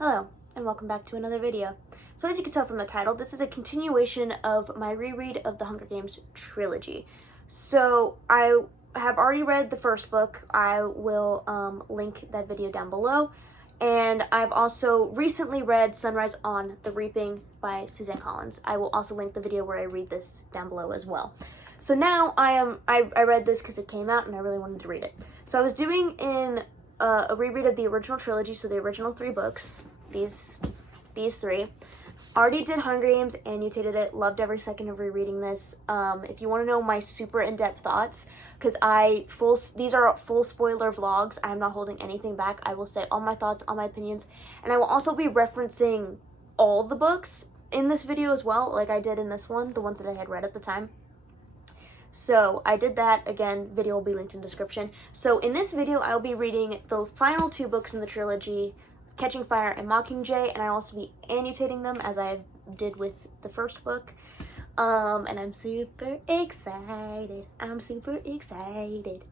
Hello, and welcome back to another video. So as you can tell from the title, this is a continuation of my reread of the Hunger Games trilogy. So I have already read the first book. I will link that video down below. And I've also recently read Sunrise on the Reaping by Suzanne Collins. I will also link the video where I read this down below as well. So now I read this because it came out and I really wanted to read it. So I was doing a reread of the original trilogy, so the original 3 books, these 3. Already did Hunger Games, annotated it, loved every second of rereading this. If you want to know my super in-depth thoughts, because these are full spoiler vlogs, I'm not holding anything back. I will say all my thoughts, all my opinions, and I will also be referencing all the books in this video as well, like I did in this one, the ones that I had read at the time. So I did that. Again, video will be linked in the description. So in this video, I'll be reading the final 2 books in the trilogy, Catching Fire and Mockingjay, and I'll also be annotating them as I did with the first book. And I'm super excited. I'm super excited.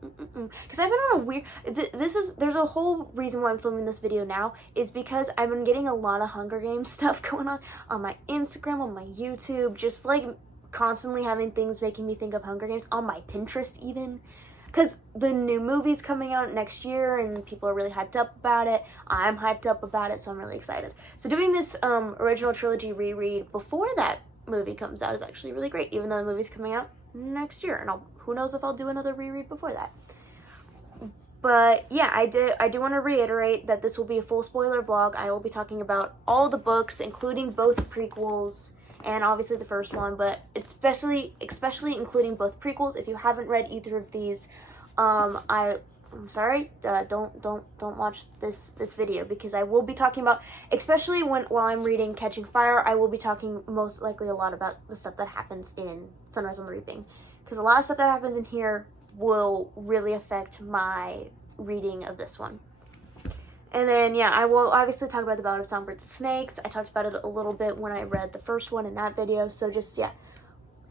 Because I've been on a weird... There's a whole reason why I'm filming this video now is because I've been getting a lot of Hunger Games stuff going on my Instagram, on my YouTube, just like constantly having things making me think of Hunger Games, on my Pinterest even, because the new movie's coming out next year and people are really hyped up about it. I'm hyped up about it, so I'm really excited. So doing this original trilogy reread before that movie comes out is actually really great, even though the movie's coming out next year, and who knows if I'll do another reread before that. But yeah, I do want to reiterate that this will be a full spoiler vlog. I will be talking about all the books, including both prequels and obviously the first one, but especially including both prequels. If you haven't read either of these, I'm sorry, don't watch this video, because I will be talking about, especially while I'm reading Catching Fire, I will be talking most likely a lot about the stuff that happens in Sunrise on the Reaping, because a lot of stuff that happens in here will really affect my reading of this one. And then, yeah, I will obviously talk about the Ballad of Songbirds and Snakes. I talked about it a little bit when I read the first one in that video. So just, yeah,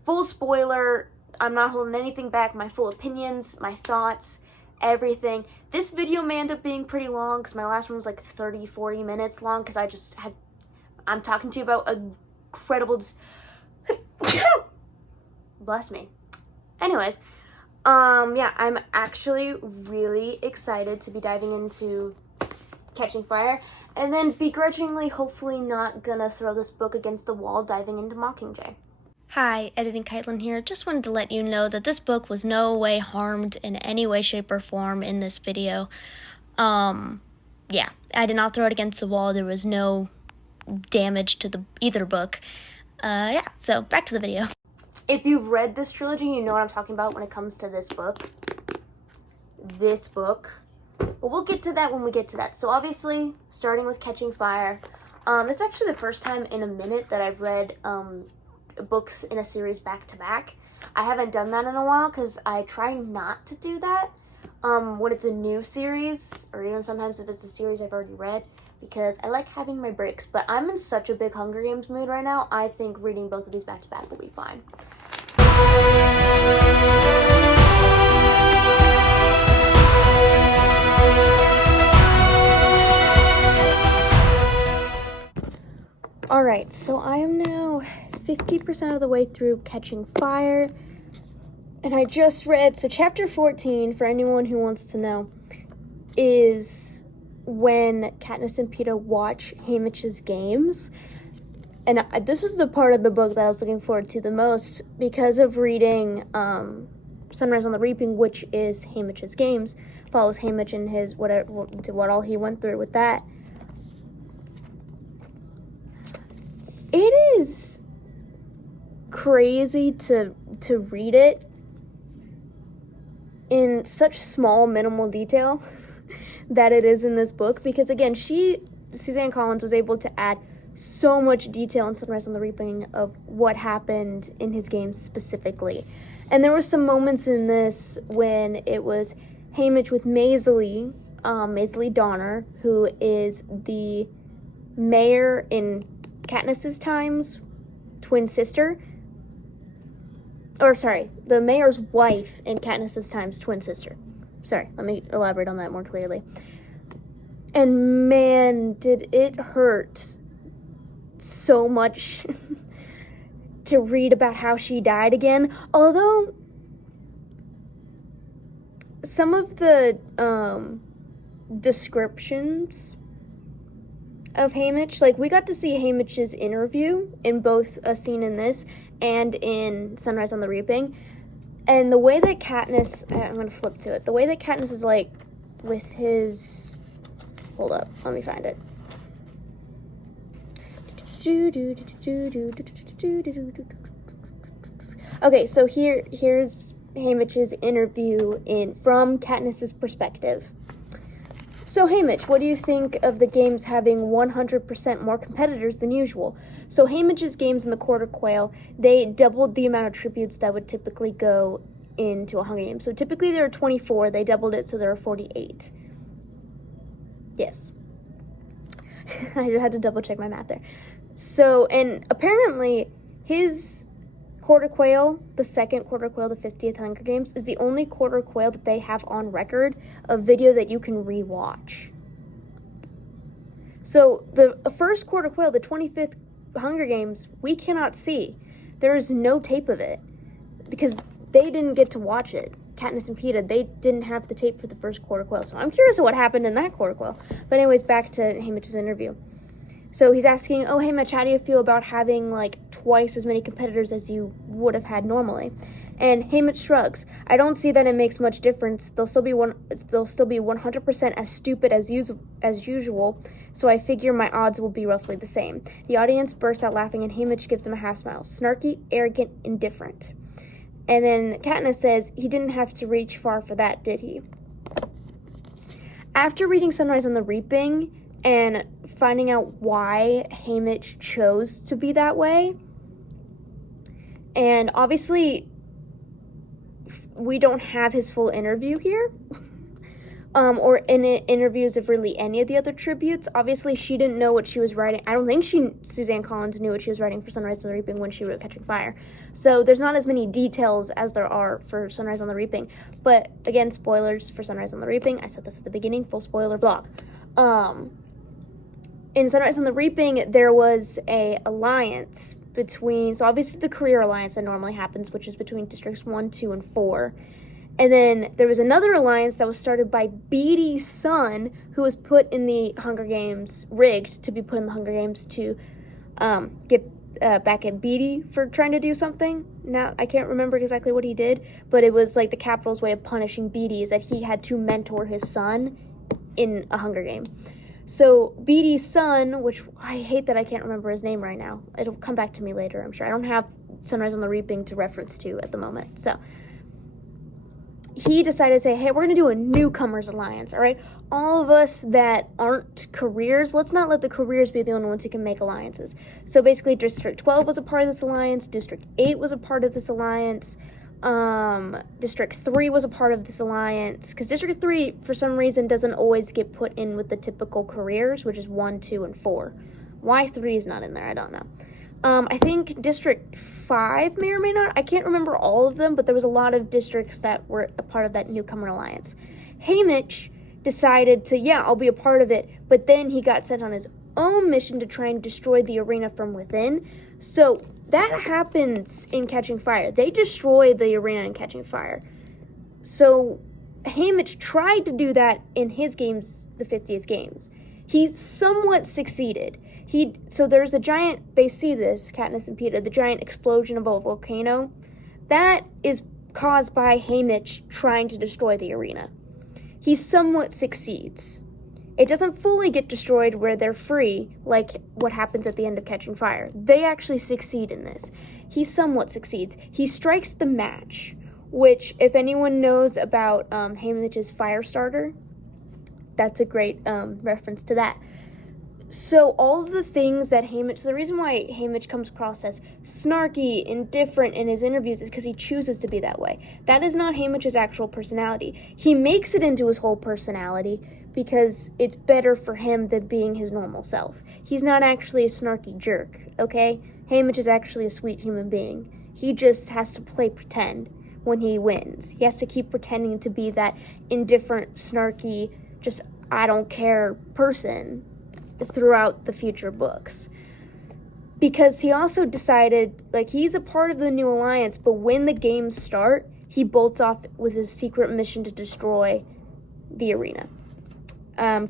full spoiler. I'm not holding anything back. My full opinions, my thoughts, everything. This video may end up being pretty long because my last one was like 30-40 minutes long, because I'm talking to you about incredible... Bless me. Anyways, yeah, I'm actually really excited to be diving into Catching Fire, and then begrudgingly, hopefully not gonna throw this book against the wall diving into Mockingjay. Hi, Editing Kaitlyn here. Just wanted to let you know that this book was no way harmed in any way, shape, or form in this video. Yeah, I did not throw it against the wall. There was no damage to either book. Yeah, so back to the video. If you've read this trilogy, you know what I'm talking about when it comes to this book. But we'll get to that when we get to that. So obviously, starting with Catching Fire, it's actually the first time in a minute that I've read books in a series back to back. I haven't done that in a while because I try not to do that when it's a new series, or even sometimes if it's a series I've already read, because I like having my breaks. But I'm in such a big Hunger Games mood right now, I think reading both of these back to back will be fine. Alright, so I am now 50% of the way through Catching Fire, and I just read, so chapter 14, for anyone who wants to know, is when Katniss and Peeta watch Haymitch's games, and this was the part of the book that I was looking forward to the most, because of reading Sunrise on the Reaping, which is Haymitch's games, follows Haymitch and his, what all he went through with that. It is crazy to read it in such small, minimal detail that it is in this book, because again, Suzanne Collins was able to add so much detail in Sunrise on the Reaping of what happened in his games specifically. And there were some moments in this when it was Haymitch with Mayzley Donner, who is the mayor in Katniss's time's twin sister, or sorry, the mayor's wife in Katniss's time's twin sister. Sorry, let me elaborate on that more clearly. And man, did it hurt so much to read about how she died again. Although some of the descriptions of Haymitch, like we got to see Haymitch's interview in both a scene in this and in Sunrise on the Reaping. And the way that Katniss, I'm going to flip to it, the way that Katniss is like with his, hold up, let me find it. Okay, so here's Haymitch's interview from Katniss's perspective. So Haymitch, what do you think of the games having 100% more competitors than usual? So Haymitch's games in the Court of Quail, they doubled the amount of tributes that would typically go into a Hunger Games. So typically there are 24, they doubled it so there are 48. Yes. I had to double check my math there. So, and apparently his Court of Quail, the second Court of Quail, the 50th Hunger Games, is the only Court of Quail that they have on record of video that you can rewatch. So the first Court of Quail, the 25th Hunger Games, we cannot see. There is no tape of it because they didn't get to watch it. Katniss and Peeta, they didn't have the tape for the first Court of Quail. So I'm curious what happened in that Court of Quail. But anyways, back to Haymitch's interview. So he's asking, oh, Haymitch, how do you feel about having like twice as many competitors as you would have had normally? And Haymitch shrugs. I don't see that it makes much difference. They'll still be 100% as stupid as usual. So I figure my odds will be roughly the same. The audience bursts out laughing, and Haymitch gives them a half smile. Snarky, arrogant, indifferent. And then Katniss says, he didn't have to reach far for that, did he? After reading Sunrise on the Reaping and finding out why Haymitch chose to be that way, and obviously we don't have his full interview here, or in interviews of really any of the other tributes. Obviously she didn't know what she was writing. I don't think Suzanne Collins knew what she was writing for Sunrise on the Reaping when she wrote Catching Fire. So there's not as many details as there are for Sunrise on the Reaping. But again, spoilers for Sunrise on the Reaping. I said this at the beginning, full spoiler vlog. In Sunrise on the Reaping, there was a alliance between, so obviously the career alliance that normally happens, which is between Districts 1, 2, and 4. And then there was another alliance that was started by Beety's son, who was put in the Hunger Games, rigged to be put in the Hunger Games to get back at Beety for trying to do something. Now, I can't remember exactly what he did, but it was like the Capitol's way of punishing Beety is that he had to mentor his son in a Hunger Game. So Beety's son, which I hate that I can't remember his name right now. It'll come back to me later, I'm sure. I don't have Sunrise on the Reaping to reference to at the moment. So he decided to say, hey, we're going to do a newcomers alliance, all right? All of us that aren't careers, let's not let the careers be the only ones who can make alliances. So basically District 12 was a part of this alliance. District 8 was a part of this alliance. District 3 was a part of this alliance, because District 3, for some reason, doesn't always get put in with the typical careers, which is 1, 2, and 4. Why 3 is not in there, I don't know. I think District 5 may or may not. I can't remember all of them, but there was a lot of districts that were a part of that newcomer alliance. Haymitch decided to, yeah, I'll be a part of it, but then he got sent on his own mission to try and destroy the arena from within. So that happens in Catching Fire. They destroy the arena in Catching Fire. So Haymitch tried to do that in his games, the 50th Games. He somewhat succeeded. So there's a giant, they see this, Katniss and Peeta, the giant explosion of a volcano. That is caused by Haymitch trying to destroy the arena. He somewhat succeeds. It doesn't fully get destroyed where they're free, like what happens at the end of Catching Fire. They actually succeed in this. He somewhat succeeds. He strikes the match, which, if anyone knows about Haymitch's Firestarter, that's a great reference to that. So all of the things that Haymitch, the reason why Haymitch comes across as snarky, indifferent in his interviews is because he chooses to be that way. That is not Haymitch's actual personality. He makes it into his whole personality because it's better for him than being his normal self. He's not actually a snarky jerk, okay? Haymitch is actually a sweet human being. He just has to play pretend when he wins. He has to keep pretending to be that indifferent, snarky, just I don't care person throughout the future books. Because he also decided, like, he's a part of the New Alliance, but when the games start, he bolts off with his secret mission to destroy the arena.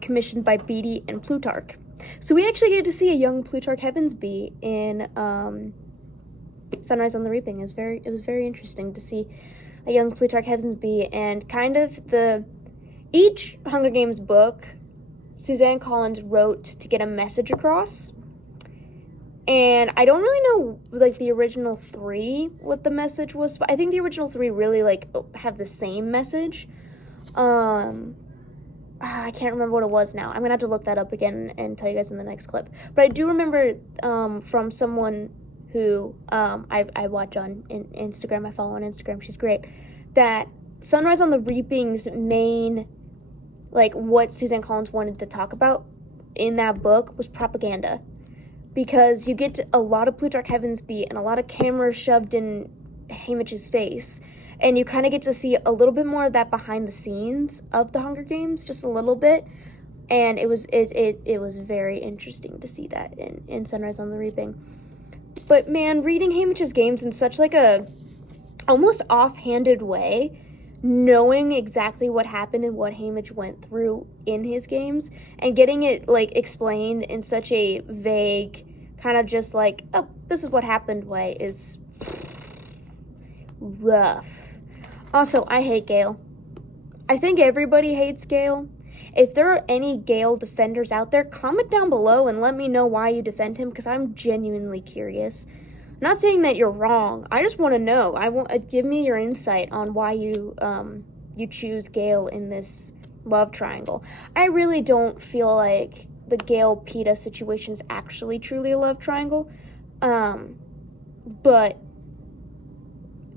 Commissioned by Beatty and Plutarch. So we actually get to see a young Plutarch Heavensbee in Sunrise on the Reaping. It was very interesting to see a young Plutarch Heavensbee, and kind of each Hunger Games book, Suzanne Collins wrote to get a message across. And I don't really know, like, the original 3, what the message was, but I think the original 3 really, like, have the same message. I can't remember what it was now. I'm gonna have to look that up again and tell you guys in the next clip. But I do remember from someone who I watch on Instagram, I follow on Instagram, she's great, that Sunrise on the Reaping's main, like, what Suzanne Collins wanted to talk about in that book was propaganda. Because you get a lot of Plutarch Heavensbee and a lot of cameras shoved in Haymitch's face, and you kind of get to see a little bit more of that behind the scenes of the Hunger Games, just a little bit, and it was very interesting to see that in Sunrise on the Reaping. But man, reading Haymitch's games in such like a almost offhanded way, knowing exactly what happened and what Haymitch went through in his games, and getting it, like, explained in such a vague, kind of just like, oh, this is what happened way, is rough. Also, I hate Gale. I think everybody hates Gale. If there are any Gale defenders out there, comment down below and let me know why you defend him, because I'm genuinely curious. Not saying that you're wrong. I just want to know. Give me your insight on why you choose Gale in this love triangle. I really don't feel like the Gale-Peeta situation is actually truly a love triangle, but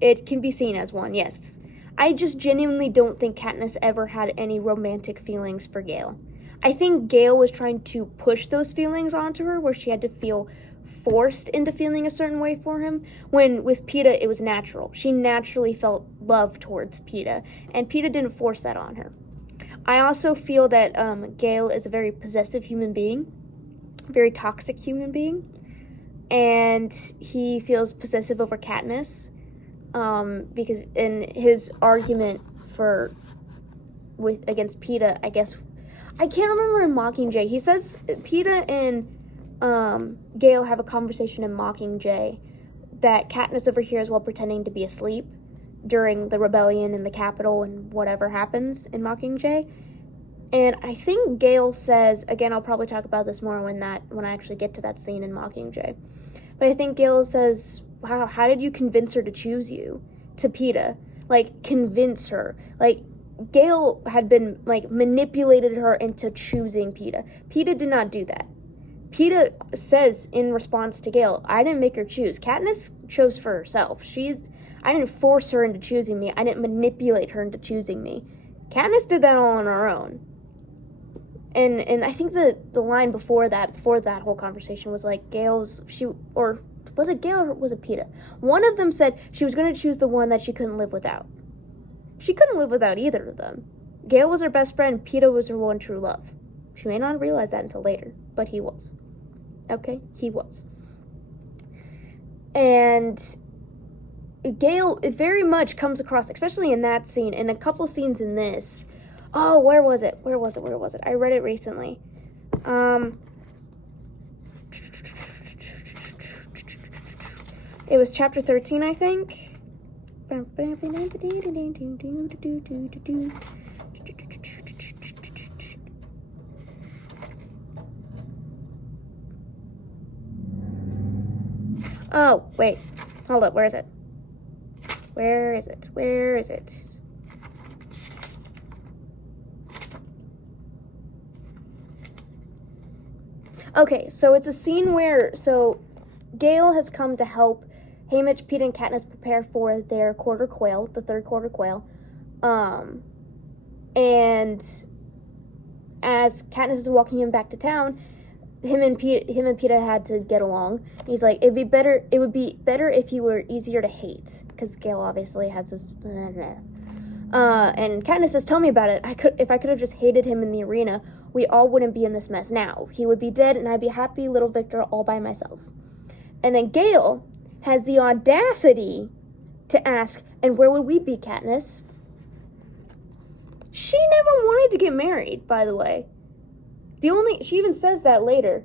it can be seen as one, yes. I just genuinely don't think Katniss ever had any romantic feelings for Gale. I think Gale was trying to push those feelings onto her, where she had to feel forced into feeling a certain way for him, when with Peeta it was natural. She naturally felt love towards Peeta, and Peeta didn't force that on her. I also feel that Gale is a very possessive human being, very toxic human being, and he feels possessive over Katniss, because in his argument against Peeta, I guess, I can't remember in Mockingjay, he says Peeta and Gale have a conversation in Mockingjay that Katniss overhears while pretending to be asleep during the rebellion in the Capitol and whatever happens in Mockingjay. And I think Gale says, again, I'll probably talk about this more when I actually get to that scene in Mockingjay, but I think Gale says, wow, how did you convince her to choose you? To Peeta. Like, convince her. Like, Gale had been, like, manipulated her into choosing Peeta. Peeta did not do that. Peeta says in response to Gale, I didn't make her choose. Katniss chose for herself. I didn't force her into choosing me. I didn't manipulate her into choosing me. Katniss did that all on her own. And I think the line before that whole conversation was like, was it Gale or was it Peeta? One of them said she was going to choose the one that she couldn't live without. She couldn't live without either of them. Gale was her best friend. Peeta was her one true love. She may not realize that until later, but he was. Okay? He was. And Gale, it very much comes across, especially in that scene, and a couple scenes in this. Oh, where was it? I read it recently. It was chapter 13, I think. Oh, wait. Hold up, where is it? Okay, so it's a scene where, Gale has come to help Haymitch, Peeta, and Katniss prepare for their quarter quail, the third quarter quail. And as Katniss is walking him back to town, him and Peeta had to get along. He's like, it would be better if you were easier to hate, because Gale obviously has this. And Katniss says, tell me about it. If I could have just hated him in the arena, we all wouldn't be in this mess now. He would be dead, and I'd be happy little Victor all by myself. And then Gale has the audacity to ask, and where would we be, Katniss? She never wanted to get married, by the way. She even says that later.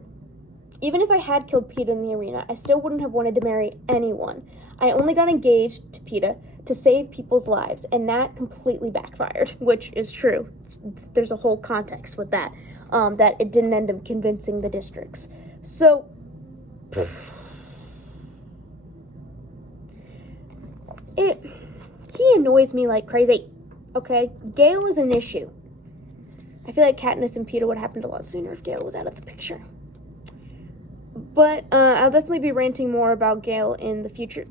Even if I had killed Peeta in the arena, I still wouldn't have wanted to marry anyone. I only got engaged to Peeta to save people's lives, and that completely backfired, which is true. There's a whole context with that, that it didn't end up convincing the districts. So, he annoys me like crazy, okay? Gale is an issue. I feel like Katniss and Peeta would have happened a lot sooner if Gale was out of the picture. But I'll definitely be ranting more about Gale in the future.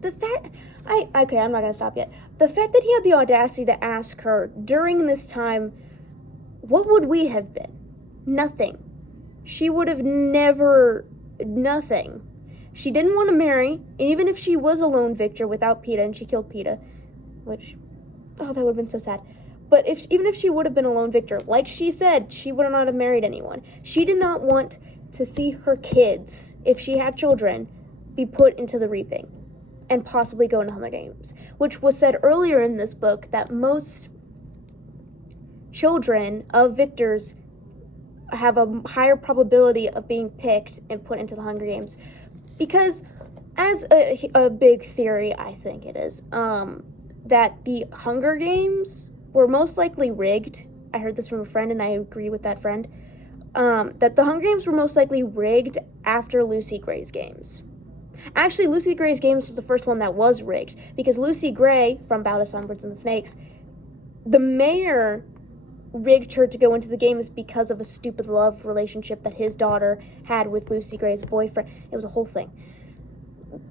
I'm not gonna stop yet. The fact that he had the audacity to ask her during this time, what would we have been? Nothing. She would have nothing. She didn't want to marry, and even if she was a lone victor without Peeta and she killed Peeta, which, that would have been so sad. But even if she would have been a lone victor, like she said, she would not have married anyone. She did not want to see her kids, if she had children, be put into the Reaping and possibly go into Hunger Games, which was said earlier in this book that most children of victors have a higher probability of being picked and put into the Hunger Games, because as a big theory, I think it is, that the Hunger Games were most likely rigged. I heard this from a friend, and I agree with that friend. That the Hunger Games were most likely rigged after Lucy Gray's games. Actually, Lucy Gray's games was the first one that was rigged, because Lucy Gray, from Ballad of Songbirds and the Snakes, the mayor rigged her to go into the games because of a stupid love relationship that his daughter had with Lucy Gray's boyfriend. It was a whole thing.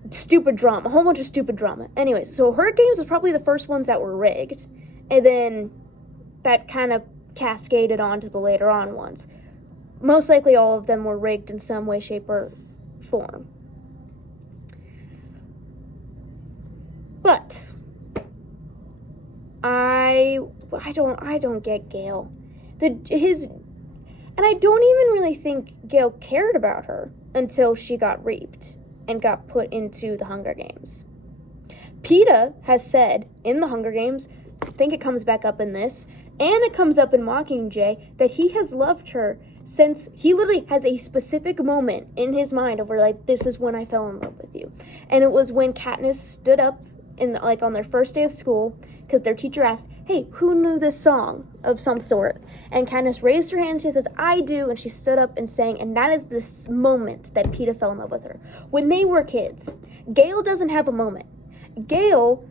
Stupid drama. A whole bunch of stupid drama. Anyways, so her games was probably the first ones that were rigged, and then that kind of cascaded on to the later on ones. Most likely all of them were rigged in some way, shape, or form. But I don't get Gale. And I don't even really think Gale cared about her until she got reaped and got put into the Hunger Games. Peeta has said in the Hunger Games, I think it comes back up in this, and it comes up in Mockingjay, that he has loved her since he literally has a specific moment in his mind of where, like, this is when I fell in love with you. And it was when Katniss stood up on their first day of school, because their teacher asked, hey, who knew this song of some sort? And Katniss raised her hand and she says, I do, and she stood up and sang, and that is this moment that Peeta fell in love with her. When they were kids, Gale doesn't have a moment. Gale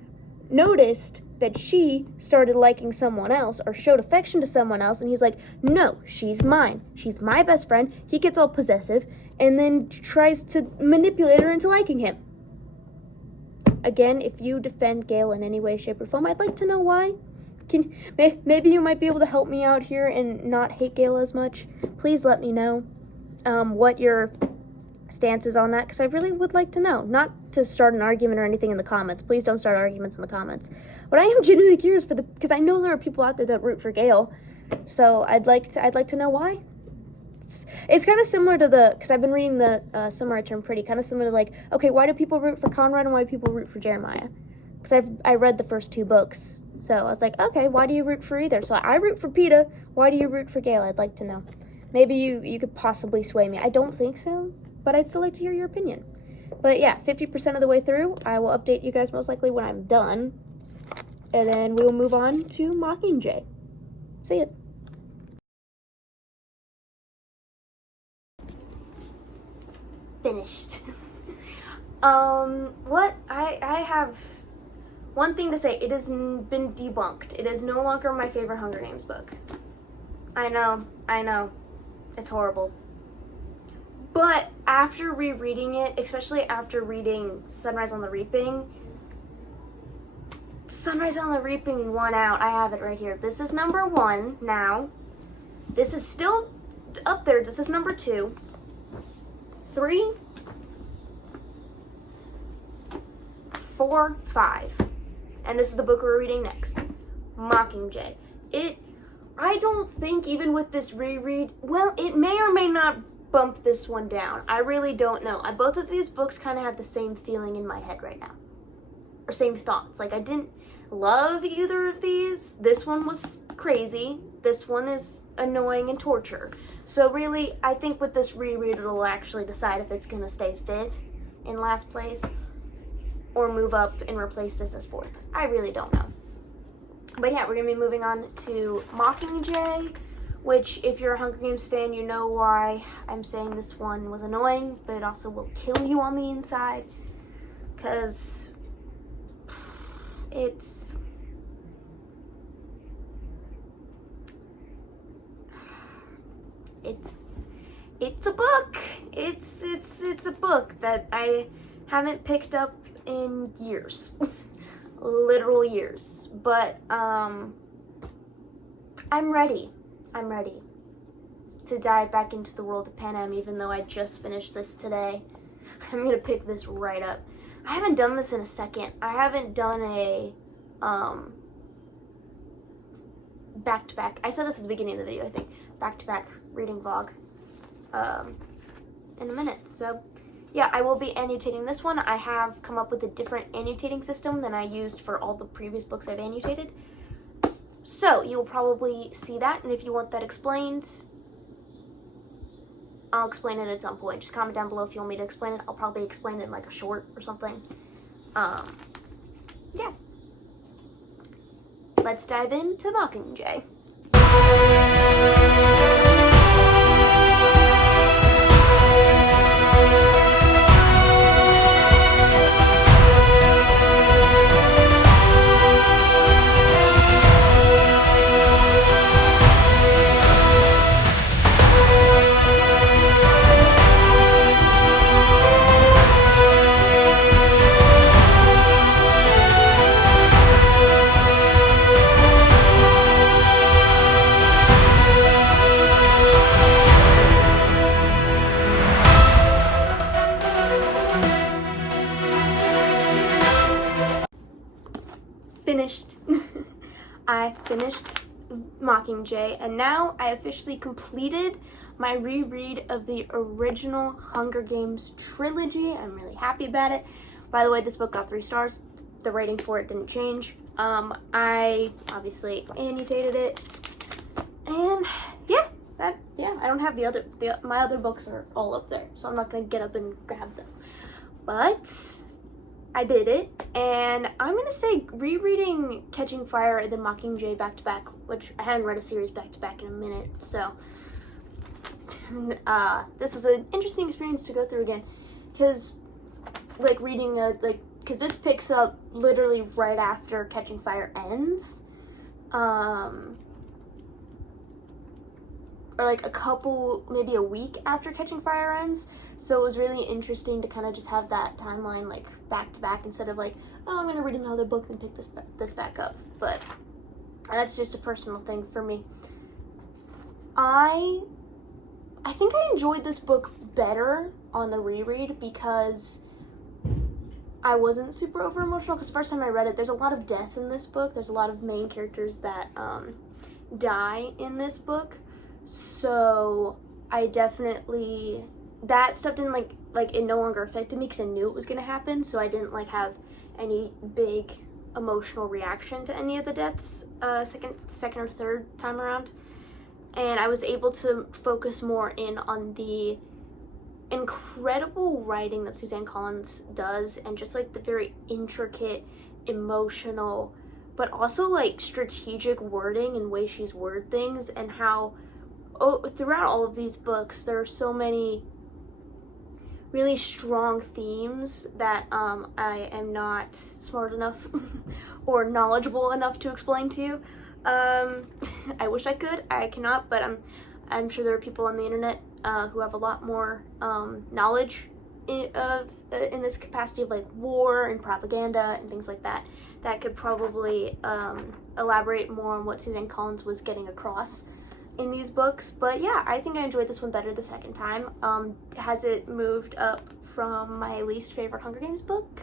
noticed that she started liking someone else or showed affection to someone else, and he's like, no, she's mine. She's my best friend. He gets all possessive and then tries to manipulate her into liking him. Again, if you defend Gale in any way, shape, or form, I'd like to know why. Maybe you might be able to help me out here and not hate Gale as much. Please let me know what your stance is on that, because I really would like to know. Not to start an argument or anything in the comments. Please don't start arguments in the comments. But I am genuinely curious because I know there are people out there that root for Gale. So I'd like to know why. It's kind of similar to because I've been reading the Summer I Turned Pretty, kind of similar to like, okay, why do people root for Conrad and why do people root for Jeremiah? Because I read the first two books, so I was like, okay, why do you root for either? So I root for Peeta. Why do you root for Gale? I'd like to know. Maybe you could possibly sway me. I don't think so, but I'd still like to hear your opinion. But yeah, 50% of the way through, I will update you guys most likely when I'm done, and then we will move on to Mockingjay. See ya. Finished. What I have one thing to say. It has been debunked. It is no longer my favorite Hunger Games book. I know, it's horrible. But after rereading it, especially after reading Sunrise on the Reaping won out. I have it right here. This is number 1 now. This is still up there. This is number 2. 3, 4, 5. And this is the book we're reading next. Mockingjay. I don't think even with this reread, well, it may or may not bump this one down. I really don't know. Both of these books kind of have the same feeling in my head right now. Or same thoughts. Like, I didn't love either of these. This one was crazy. This one is annoying and torture. So really, I think with this reread, it'll actually decide if it's going to stay 5th in last place or move up and replace this as 4th. I really don't know. But yeah, we're going to be moving on to Mockingjay, which if you're a Hunger Games fan, you know why I'm saying this one was annoying, but it also will kill you on the inside, because it's a book. It's a book that I haven't picked up in years. Literal years. But I'm ready to dive back into the world of Panem, even though I just finished this today. I'm gonna pick this right up. I haven't done this in a second. I haven't done a back-to-back. I said this at the beginning of the video, I think. Back-to-back reading vlog in a minute. So yeah, I will be annotating this one. I have come up with a different annotating system than I used for all the previous books I've annotated. So you'll probably see that, and if you want that explained, I'll explain it at some point. Just comment down below if you want me to explain it. I'll probably explain it in like a short or something. Yeah. Let's dive into Mockingjay. Finished. I finished Mockingjay, and now I officially completed my reread of the original Hunger Games trilogy. I'm really happy about it. By the way, this book got 3 stars. The rating for it didn't change. I obviously annotated it, and yeah, I don't have my other books are all up there, so I'm not gonna get up and grab them. But I did it, and I'm gonna say rereading Catching Fire and then Mockingjay back to back, which I hadn't read a series back to back in a minute, so this was an interesting experience to go through again, because like reading because this picks up literally right after Catching Fire ends, or like maybe a week after Catching Fire ends. So it was really interesting to kind of just have that timeline like back to back instead of like, oh, I'm gonna read another book and pick this back up. But that's just a personal thing for me. I think I enjoyed this book better on the reread because I wasn't super over emotional, because the first time I read it, there's a lot of death in this book. There's a lot of main characters that die in this book. So I definitely, that stuff didn't like it no longer affected me because I knew it was gonna happen, so I didn't like have any big emotional reaction to any of the deaths second or third time around. And I was able to focus more in on the incredible writing that Suzanne Collins does, and just like the very intricate, emotional, but also like strategic wording and way she's worded things, and how throughout all of these books there are so many really strong themes that I am not smart enough or knowledgeable enough to explain to you. I wish I could. I cannot, but I'm sure there are people on the internet who have a lot more knowledge in this capacity of like war and propaganda and things like that could probably elaborate more on what Suzanne Collins was getting across in these books. But yeah, I think I enjoyed this one better the second time. Has it moved up from my least favorite Hunger Games book?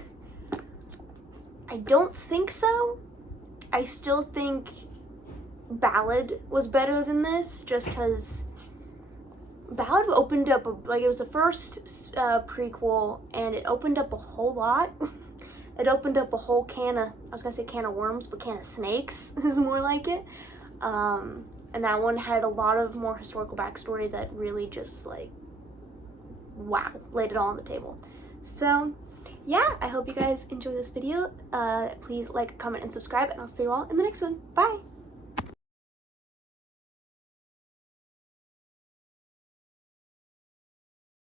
I don't think so. I still think Ballad was better than this, just because Ballad opened up, it was the first prequel, and it opened up a whole lot. It opened up a whole can of, I was gonna say can of worms, but can of snakes is more like it. And that one had a lot of more historical backstory that really just, like, wow, laid it all on the table. So, yeah, I hope you guys enjoy this video. Please like, comment, and subscribe, and I'll see you all in the next one. Bye!